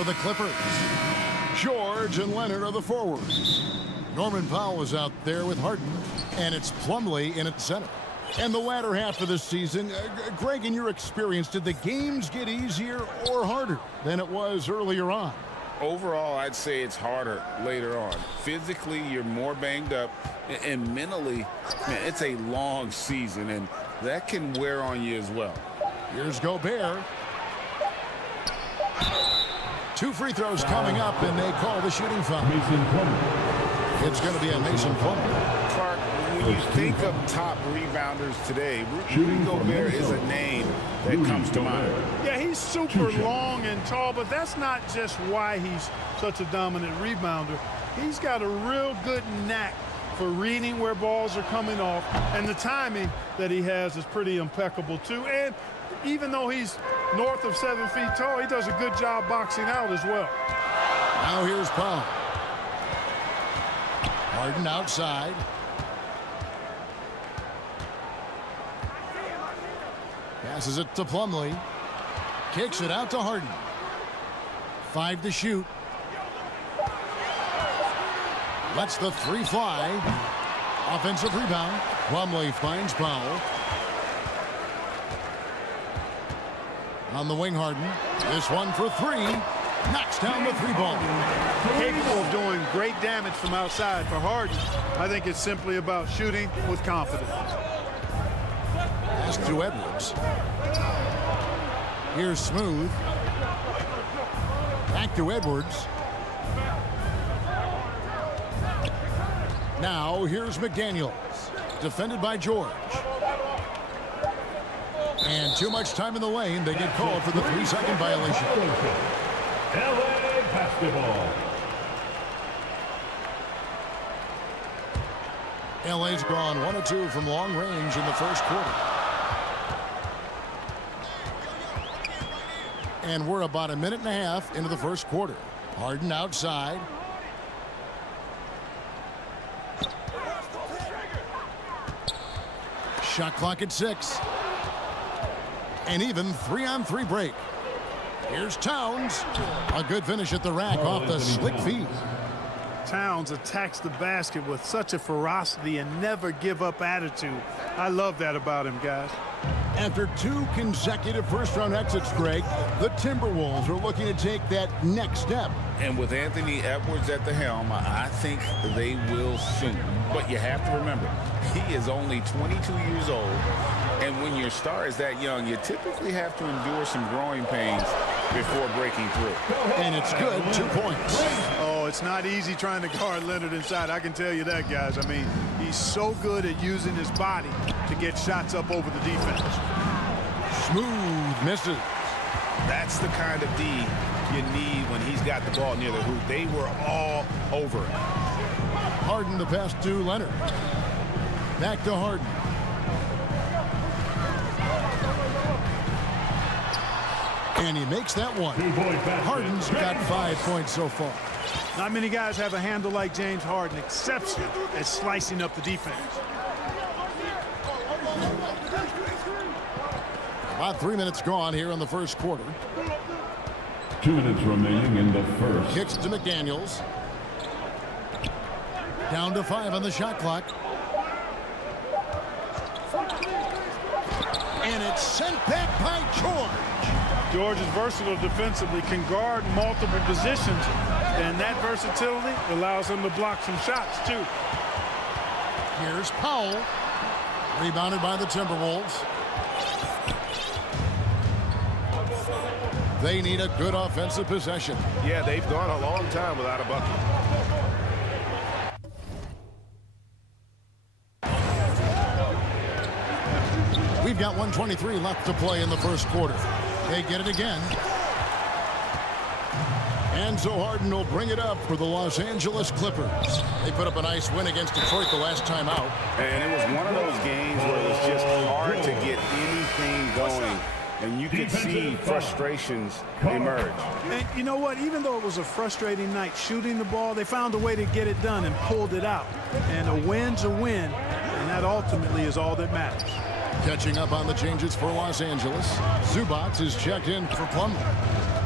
for the Clippers. George and Leonard are the forwards. Norman Powell is out there with Harden, and it's Plumlee in at center. And the latter half of the season, Greg, in your experience, did the games get easier or harder than it was earlier on? Overall, I'd say it's harder later on. Physically, you're more banged up, and mentally, man, it's a long season, and that can wear on you as well. Here's Gobert. 2 free throws coming up, and they call the shooting foul. It's going to be a Mason Plumlee. Clark, when you think of top rebounders today, Rudy Gobert is a name that comes to mind. Yeah, he's super long and tall, but that's not just why he's such a dominant rebounder. He's got a real good knack for reading where balls are coming off, and the timing that he has is pretty impeccable too. And even though he's north of 7 feet tall, he does a good job boxing out as well. Now here's Powell. Harden outside. Passes it to Plumlee. Kicks it out to Harden. 5 to shoot. Lets the 3 fly. Offensive rebound. Plumlee finds Powell. On the wing, Harden. This one for 3. Knocks down the 3 ball. Capable of doing great damage from outside. For Harden, I think it's simply about shooting with confidence. Pass to Edwards. Here's Smooth. Back to Edwards. Now here's McDaniels. Defended by George. And too much time in the lane. They get called for the 3-second violation. LA basketball. LA's gone 1 of 2 from long range in the first quarter. And we're about a minute and a half into the first quarter. Harden outside. Shot clock at 6. And even 3-on-3 break. Here's Towns. A good finish at the rack off the slick feet. Towns attacks the basket with such a ferocity and never give up attitude. I love that about him, guys. After 2 consecutive first-round exits, Greg, the Timberwolves are looking to take that next step. And with Anthony Edwards at the helm, I think they will soon. But you have to remember, he is only 22 years old. And when your star is that young, you typically have to endure some growing pains before breaking through. And it's good. 2 points. Oh, it's not easy trying to guard Leonard inside. I can tell you that, guys. I mean, he's so good at using his body to get shots up over the defense. Smooth misses. That's the kind of D you need when he's got the ball near the hoop. They were all over it. Harden the pass to Leonard. Back to Harden. And he makes that one. Harden's got 5 points so far. Not many guys have a handle like James Harden, exception at slicing up the defense. About 3 minutes gone here in the first quarter. 2 minutes remaining in the first. Kicks to McDaniels. Down to 5 on the shot clock. And it's sent back by George. George is versatile defensively, can guard multiple positions, and that versatility allows him to block some shots, too. Here's Powell. Rebounded by the Timberwolves. They need a good offensive possession. Yeah, they've gone a long time without a bucket. We've got 1:23 left to play in the first quarter. They get it again. And so Harden will bring it up for the Los Angeles Clippers. They put up a nice win against Detroit the last time out. And it was one of those games where it was just hard to get anything going. And you could see frustrations emerge. And you know what? Even though it was a frustrating night shooting the ball, they found a way to get it done and pulled it out. And a win's a win, and that ultimately is all that matters. Catching up on the changes for Los Angeles. Zubats is checked in for Plumlee.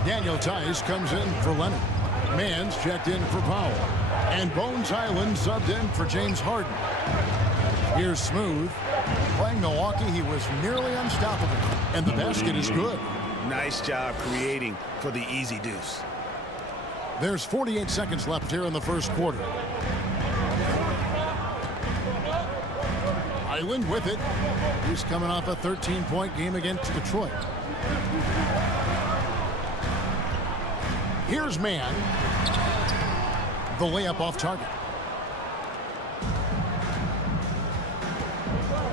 Daniel Tice comes in for Leonard. Mann's checked in for Powell. And Bones Highland subbed in for James Harden. Here's Smooth. Playing Milwaukee, he was nearly unstoppable. And the basket is good. Nice job creating for the easy deuce. There's 48 seconds left here in the first quarter. Highland with it. He's coming off a 13-point game against Detroit. Here's Mann. The layup off target.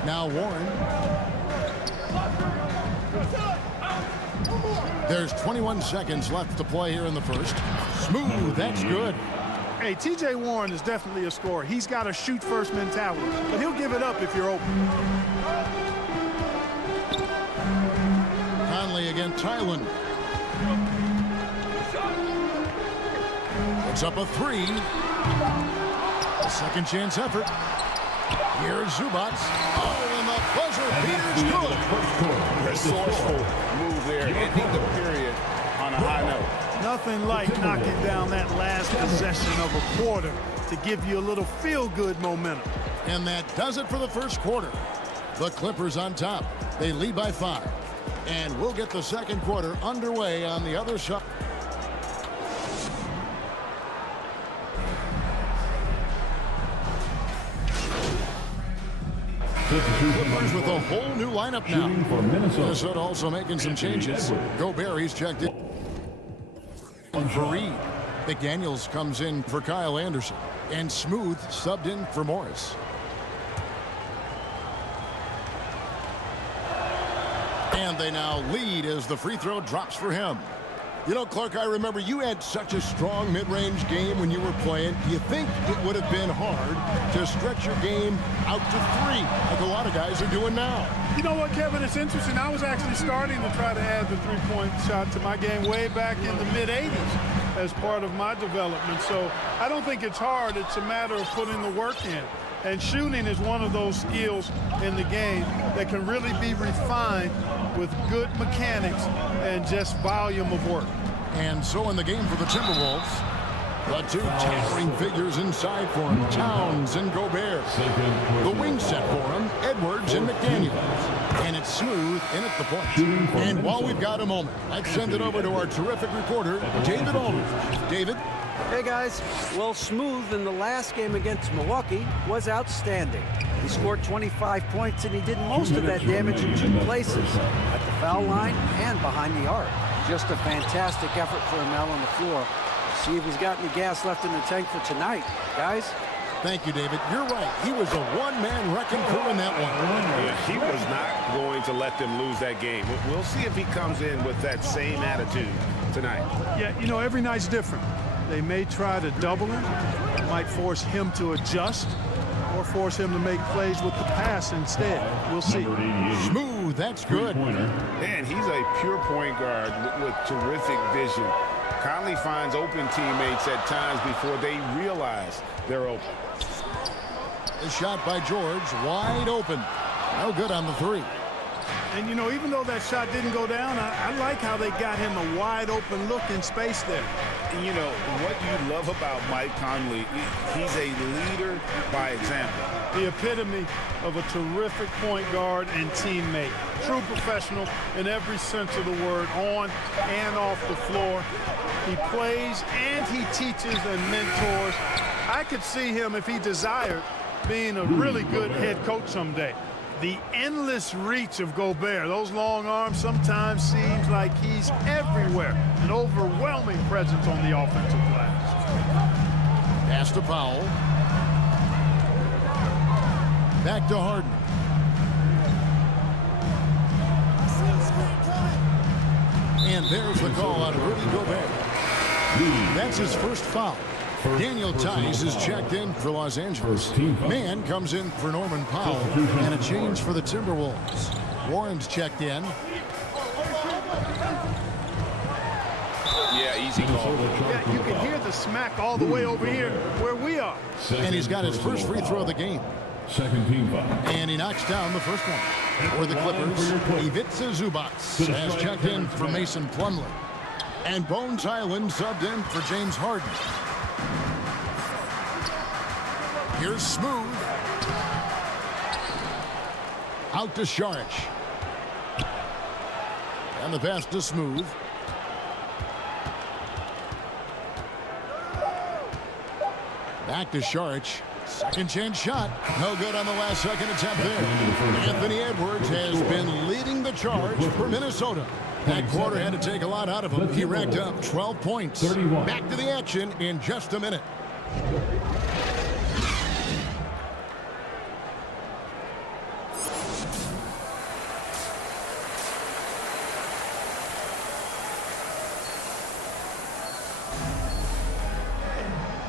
Now Warren. There's 21 seconds left to play here in the first. Smooth, that's good. Hey, T.J. Warren is definitely a scorer. He's got a shoot-first mentality, but he'll give it up if you're open. Conley against Highland. Puts up a three. A second chance effort. Here's Zubats. Oh, and the buzzer beater's good. Resourceful move there, ending the period on a high note. Nothing like knocking down that last possession of a quarter to give you a little feel-good momentum. And that does it for the first quarter. The Clippers on top. They lead by 5. And we'll get the second quarter underway on the other side. Clippers with a whole new lineup now. Minnesota also making some changes. Gobert, he's checked in for Reed. McDaniels comes in for Kyle Anderson. And Smooth subbed in for Morris. And they now lead as the free throw drops for him. You know, Clark, I remember you had such a strong mid-range game when you were playing. Do you think it would have been hard to stretch your game out to 3 like a lot of guys are doing now? You know what, Kevin? It's interesting. I was actually starting to try to add the three-point shot to my game way back in the mid-'80s as part of my development. So I don't think it's hard. It's a matter of putting the work in. And shooting is one of those skills in the game that can really be refined with good mechanics and just volume of work. And so in the game for the Timberwolves, the two towering figures inside for him, Towns and Gobert. The wing set for him, Edwards and McDaniels. And it's Smooth in at the point. And while we've got a moment, let's send it over to our terrific reporter, David Aldridge. David? Hey guys, well, Smooth in the last game against Milwaukee was outstanding. He scored 25 points and he did most of that damage in 2 places, at the foul line and behind the arc. Just a fantastic effort for him out on the floor. See if he's got any gas left in the tank for tonight, guys. Thank you, David. You're right. He was a one-man wrecking crew in that one. Yeah, he was not going to let them lose that game. We'll see if he comes in with that same attitude tonight. Yeah, you know, every night's different. They may try to double him, might force him to adjust, or force him to make plays with the pass instead. We'll see. Smooth, that's good. Man, he's a pure point guard with terrific vision. Conley finds open teammates at times before they realize they're open. The shot by George, wide open. No good on the 3. And, you know, even though that shot didn't go down, I like how they got him a wide open look in space there. And, you know, what you love about Mike Conley, he's a leader by example. The epitome of a terrific point guard and teammate. True professional in every sense of the word, on and off the floor. He plays and he teaches and mentors. I could see him, if he desired, being a really good head coach someday. The endless reach of Gobert, those long arms, sometimes seems like he's everywhere. An overwhelming presence on the offensive glass. Pass to Powell. Back to Harden. And there's the call on Rudy Gobert. That's his first foul. Daniel Tice is checked in for Los Angeles. Mann comes in for Norman Powell. And a change for the Timberwolves. Warren's checked in. Yeah, easy call. Yeah, you can hear the smack all the way over here where we are. And he's got his first free throw of the game. Second team foul. And he knocks down the first one. For the Clippers, Ivica Zubats has checked in for Mason Plumlee. And Bones Highland subbed in for James Harden. Here's Smooth. Out to Saric. And the pass to Smooth. Back to Saric. Second chance shot. No good on the last second attempt there. Anthony Edwards has been leading the charge for Minnesota. That quarter had to take a lot out of him. He racked up 12 points. Back to the action in just a minute.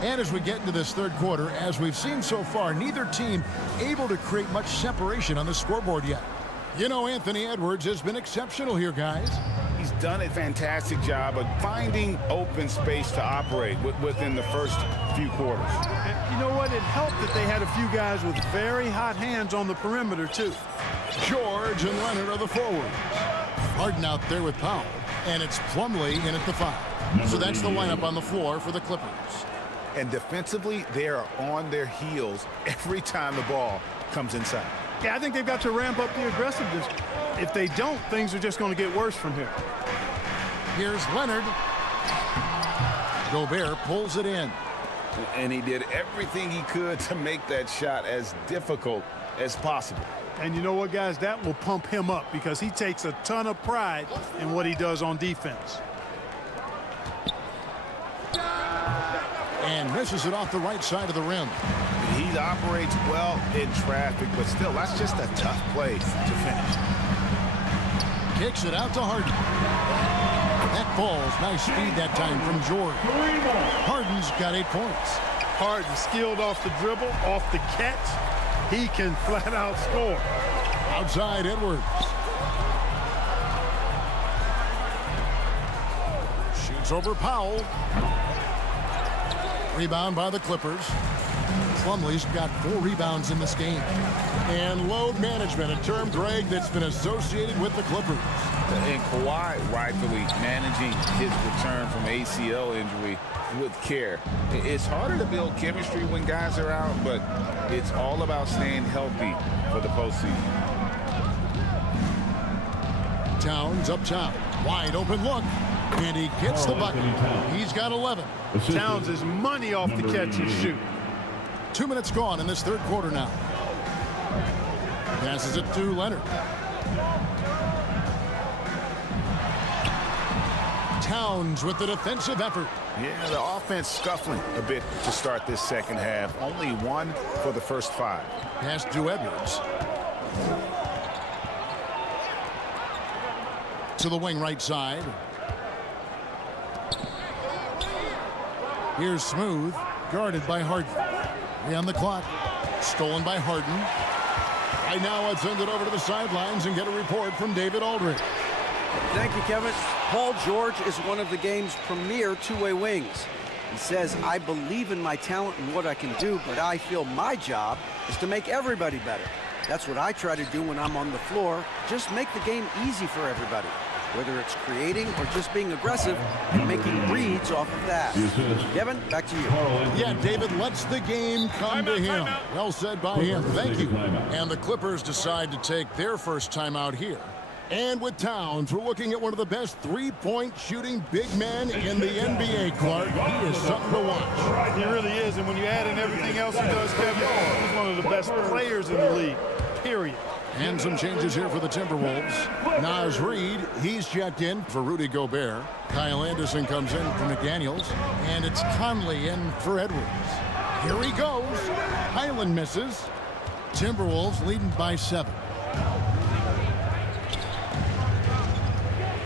And as we get into this third quarter, as we've seen so far, neither team able to create much separation on the scoreboard yet. You know, Anthony Edwards has been exceptional here, guys. He's done a fantastic job of finding open space to operate within the first few quarters. And you know what? It helped that they had a few guys with very hot hands on the perimeter, too. George and Leonard are the forwards. Harden out there with Powell, and it's Plumlee in at the 5. So that's the lineup on the floor for the Clippers. And defensively, they are on their heels every time the ball comes inside. Yeah, I think they've got to ramp up the aggressiveness. If they don't, things are just going to get worse from here. Here's Leonard. Gobert pulls it in. And he did everything he could to make that shot as difficult as possible. And you know what, guys? That will pump him up because he takes a ton of pride in what he does on defense. And misses it off the right side of the rim. He operates well in traffic, but still, that's just a tough play to finish. Kicks it out to Harden. That falls. Nice speed that time from George. Harden's got 8 points. Harden skilled off the dribble, off the catch. He can flat out score. Outside Edwards. Shoots over Powell. Rebound by the Clippers. Plumlee's got 4 rebounds in this game. And load management, a term, Greg, that's been associated with the Clippers. And Kawhi rightfully managing his return from ACL injury with care. It's harder to build chemistry when guys are out, but it's all about staying healthy for the postseason. Towns up top. Wide open look. And he gets the bucket. He's got 11. Towns is money off the catch and shoot. 2 minutes gone in this third quarter now. Passes it to Leonard. Towns with the defensive effort. Yeah, the offense scuffling a bit to start this second half. Only 1 for the first 5. Pass to Edwards. To the wing right side. Here's Smooth, guarded by Harden. 3 on the clock. Stolen by Harden. Right now, let's send it over to the sidelines and get a report from David Aldridge. Thank you, Kevin. Paul George is one of the game's premier two-way wings. He says, I believe in my talent and what I can do, but I feel my job is to make everybody better. That's what I try to do when I'm on the floor. Just make the game easy for everybody. Whether it's creating or just being aggressive and making reads off of that. Kevin, back to you. Yeah, David lets the game come to him. Well said by him. Thank you. And the Clippers decide to take their first timeout here. And with Towns, we're looking at one of the best three-point shooting big men in the NBA, Clark. He is something to watch. He really is, and when you add in everything else he does, Kevin, he's one of the best players in the league, period. And some changes here for the Timberwolves. Naz Reid, he's checked in for Rudy Gobert. Kyle Anderson comes in for McDaniels. And it's Conley in for Edwards. Here he goes. Highland misses. Timberwolves leading by 7.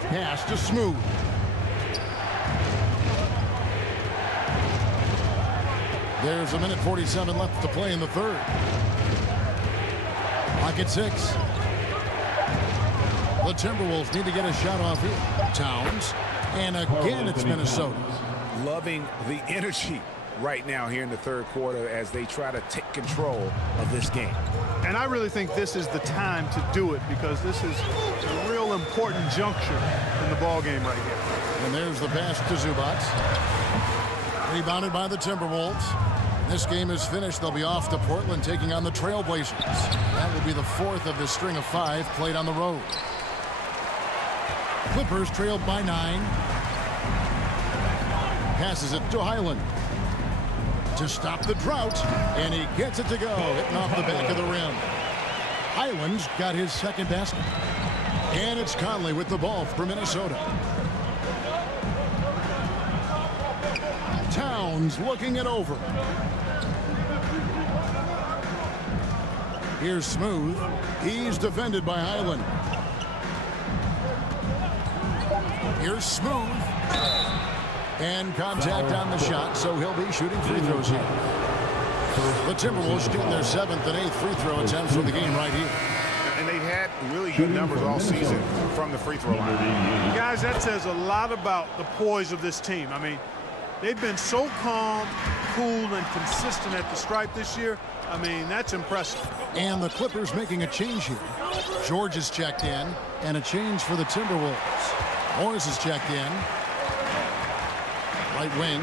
Pass to Smooth. There's a minute 47 left to play in the third. Clock at 6. The Timberwolves need to get a shot off here. Towns. And again, it's Minnesota. Loving the energy right now here in the third quarter as they try to take control of this game. And I really think this is the time to do it because this is a real important juncture in the ball game right here. And there's the pass to Zubac. Rebounded by the Timberwolves. This game is finished. They'll be off to Portland taking on the Trailblazers. That will be the 4th of the string of 5 played on the road. Clippers trailed by 9. Passes it to Highland to stop the drought, and he gets it to go, hitting off the back of the rim. Highland's got his second basket. And it's Conley with the ball for Minnesota. Towns looking it over. Here's Smooth. He's defended by Highland. Here's Smooth. And contact on the shot, so he'll be shooting free throws here. The Timberwolves getting their 7th and 8th free throw attempts for the game right here. And they've had really good numbers all season from the free throw line. Guys, that says a lot about the poise of this team. I mean, they've been so calm, cool, and consistent at the stripe this year. I mean, that's impressive. And the Clippers making a change here. George is checked in, and a change for the Timberwolves. Morris is checked in. Right wing,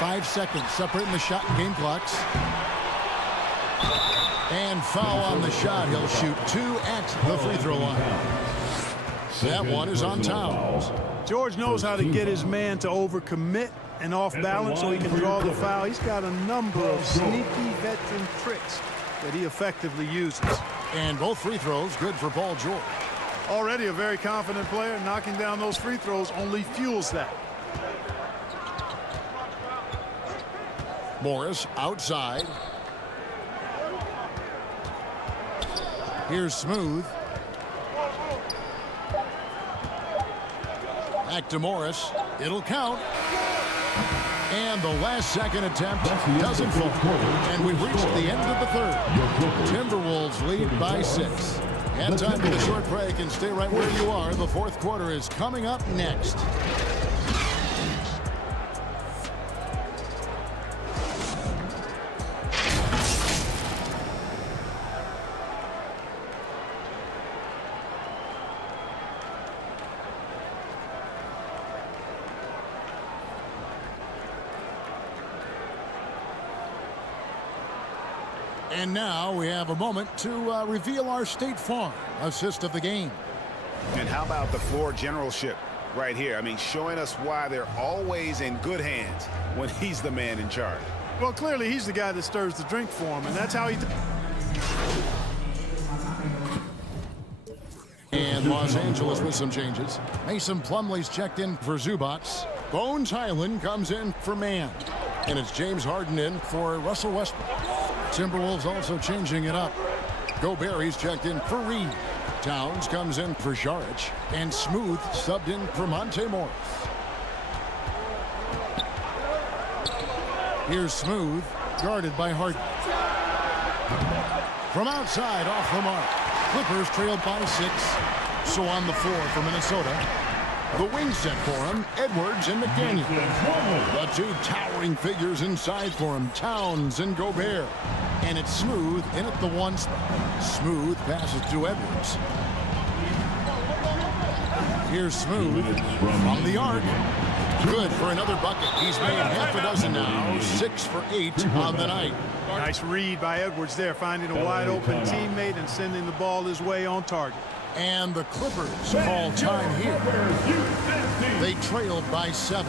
5 seconds separating the shot and game clocks. And foul on the shot. He'll shoot 2 at the free throw line. That one is on Towns. George knows how to get his man to overcommit and off balance so he can draw the foul. He's got a number of sneaky veteran tricks that he effectively uses. And both free throws good for Paul George. Already a very confident player. Knocking down those free throws only fuels that. Morris outside. Here's Smooth. Back to Morris. It'll count. And the last second attempt doesn't fall. And we've reached the end of the 3rd. Timberwolves lead by 6. And time for the short break, and stay right where you are. The 4th quarter is coming up next. And now we have a moment to reveal our State Farm assist of the game. And how about the floor generalship right here? I mean, showing us why they're always in good hands when he's the man in charge. Well, clearly he's the guy that stirs the drink for him, and that's how he... And Los Angeles with some changes. Mason Plumlee's checked in for Zubac. Bones Highland comes in for Mann. And it's James Harden in for Russell Westbrook. Timberwolves also changing it up. Gobert's checked in for Reed. Towns comes in for Saric. And Smooth subbed in for Monte Morris. Here's Smooth, guarded by Harden. From outside, off the mark. Clippers trailed by 6. So on the floor for Minnesota. The wing set for him, Edwards and McDaniel. The 2 towering figures inside for him, Towns and Gobert. And it's Smooth in at the 1 spot. Smooth passes to Edwards. Here's Smooth from the arc. Good for another bucket. He's made half a dozen now, 6 for 8 on the night. Nice read by Edwards there, finding a wide open teammate and sending the ball his way on target. And the Clippers call time here. They trailed by 7.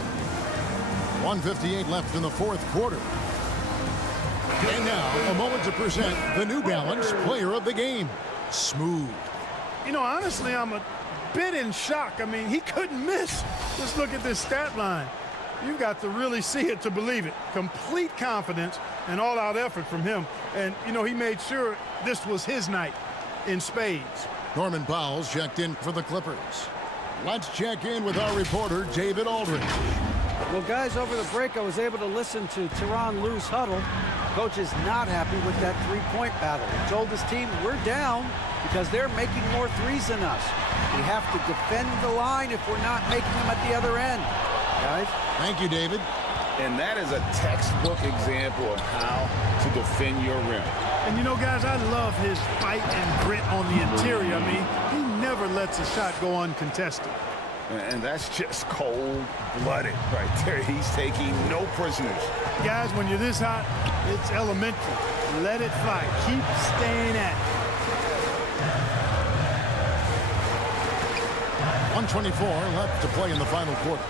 1:58 left in the 4th quarter. And now, a moment to present the New Balance Player of the Game, Smooth. You know, honestly, I'm a bit in shock. I mean, he couldn't miss. Just look at this stat line. You've got to really see it to believe it. Complete confidence and all-out effort from him. And, you know, he made sure this was his night in spades. Norman Powell's checked in for the Clippers. Let's check in with our reporter, David Aldridge. Well, guys, over the break, I was able to listen to Tyronn Lue's huddle. Coach is not happy with that 3-point battle. He told his team, we're down because they're making more threes than us. We have to defend the line if we're not making them at the other end. Guys? Thank you, David. And that is a textbook example of how to defend your rim. And, you know, guys, I love his fight and grit on the interior. I mean, he never lets a shot go uncontested. And that's just cold-blooded right there. He's taking no prisoners. Guys, when you're this hot, it's elementary. Let it fly. Keep staying at it. 1:24 left to play in the final quarter.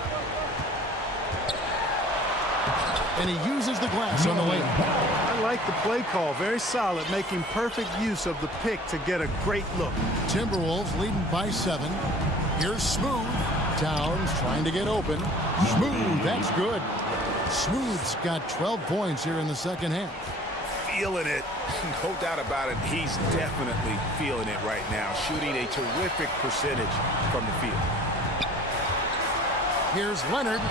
And he uses the glass on the way. I like the play call. Very solid, making perfect use of the pick to get a great look. Timberwolves leading by 7. Here's Smooth. Towns trying to get open. Smooth, that's good. Smooth's got 12 points here in the second half. Feeling it. No doubt about it. He's definitely feeling it right now. Shooting a terrific percentage from the field. Here's Leonard.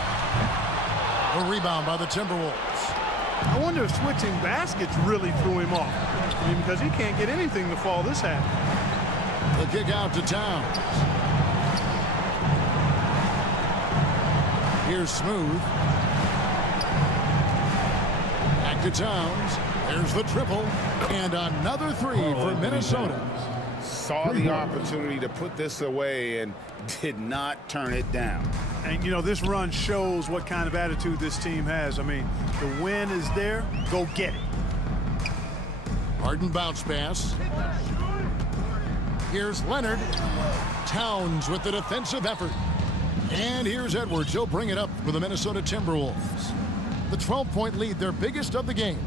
A rebound by the Timberwolves. I wonder if switching baskets really threw him off. I mean, because he can't get anything to fall this half. The kick out to Towns. Here's Smooth. Back to Towns. There's the triple. And another three for Minnesota. Saw the opportunity to put this away and did not turn it down. And, you know, this run shows what kind of attitude this team has. I mean, the win is there. Go get it. Harden bounce pass. Here's Leonard. Towns with the defensive effort. And here's Edwards. He'll bring it up for the Minnesota Timberwolves. The 12-point lead, their biggest of the game.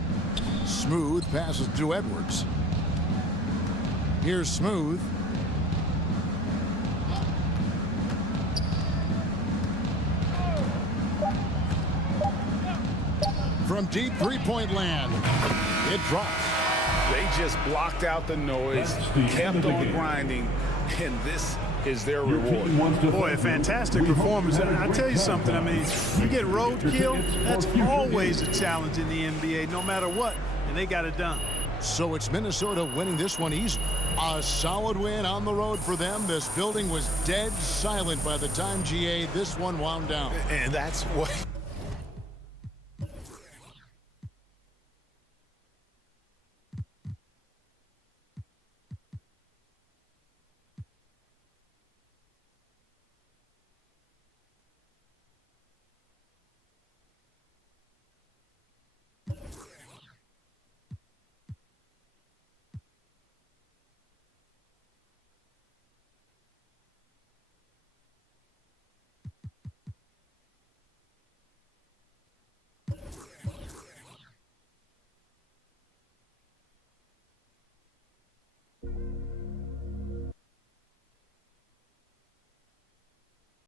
Smooth passes to Edwards. Here's Smooth. From deep thrpoint land, it drops. They just blocked out the noise, kept on grinding, and this is their reward. Boy, a fantastic performance. And I tell you something, I mean, you get roadkill, that's always a challenge in the NBA, no matter what, and they got it done. So it's Minnesota winning this one easy. A solid win on the road for them. This building was dead silent by the time, GA, this one wound down. And that's what